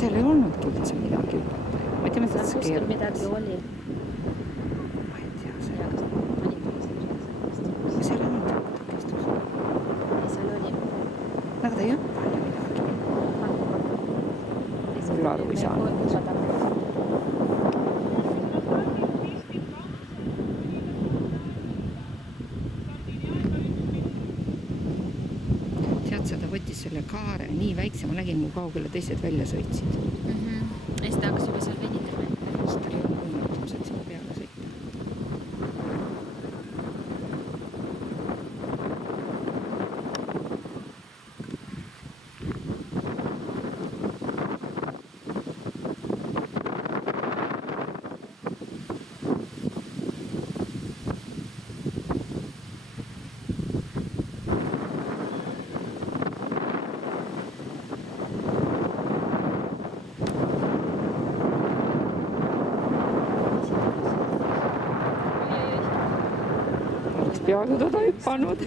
seal ei olnudki üldse midagi hüpata. Ma ei tea, mida seal see kuskil keerutas. midagi oli. Ma ei tea, see Ja, kas panid seal ei olnud takistus. ei, seal oli. Nagu ta ei hüppanud ju midagi. Mul aru ei saanud. Tead sa, ta võttis selle kaare nii väikse, ma nägin, kui kaugele teised välja sõitsid. Ja siis ta hakkas juba seal venitama. Siis ta ei olnud võimaldamas, et sinna peale sõita. Peaaegu teda hüpanud.